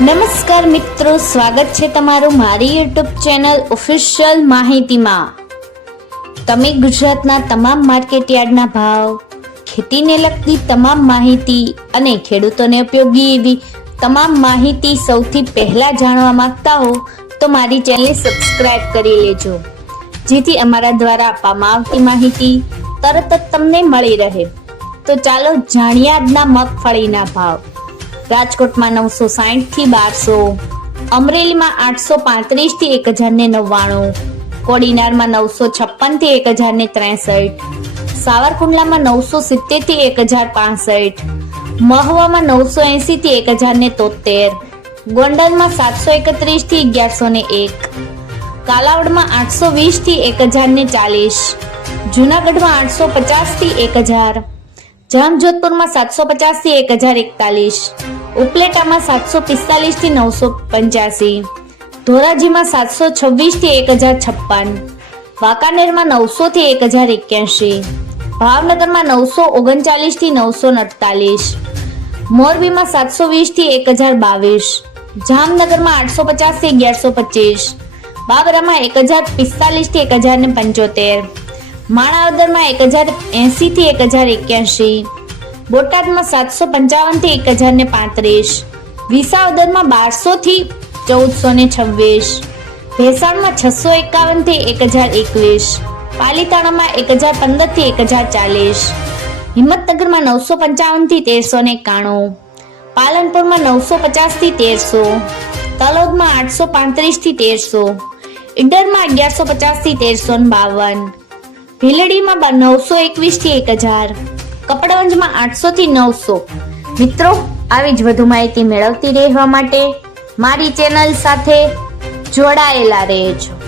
નમસ્કાર મિત્રો, સ્વાગત છે તમારું મારી યુટ્યુબ ચેનલ ઓફિશિયલ માહિતીમાં। તમે ગુજરાતના તમામ માર્કેટયાર્ડના ભાવ, ખેતીને લગતી તમામ માહિતી અને ખેડૂતોને ઉપયોગી એવી તમામ માહિતી સૌથી પહેલા જાણવા માંગતા હો તો મારી ચેનલને સબસ્ક્રાઇબ કરી લેજો, જેથી અમારા દ્વારા આપવામાં આવતી માહિતી તરત જ તમને મળી રહે। તો ચાલો જાણીએ આજના મગફળીના ભાવ। રાજકોટમાં 960 થી 1200, અમરેલીમાં 835 થી 1099, કોડીનારમાં 956 થી 1063, સાવરકુંડલામાં 970 થી 1065, મહુવામાં 980 થી 1073, ગોંડલમાં 731 થી 1101, કાલાવડમાં 820 થી 1040, જૂનાગઢમાં 850 થી 1000, જામજોધપુરમાં 750 થી 1041, ઉપલેટામાં 745 થી 985, ધોરાજીમાં 726 થી 1056, વાંકાનેરમાં 900 થી 1081, ભાવનગરમાં 939 થી 948, મોરબીમાં 720 થી 1022, જામનગરમાં 850 થી 1125, બાબરામાં 1045 થી 1075, માણાવદરમાં 1080 થી 1081, બોટાદમાં 755 થી 1035, વિસાવદરમાં 1200 થી 1426, ભેસાણમાં 651 થી 1021, પાલીતાણામાં 1015 થી 1040, હિંમતનગરમાં 955 થી 1391, પાલનપુરમાં 950 થી 1300, તલોદમાં 835 થી 1300, ઈડરમાં 1150 થી 1352, ભીલડીમાં 921 થી 1000, કપડવંજમાં 800 થી 900। મિત્રો, આવી જ વધુ માહિતી મેળવતી રહેવા માટે મારી ચેનલ સાથે જોડાયેલા રહેજો।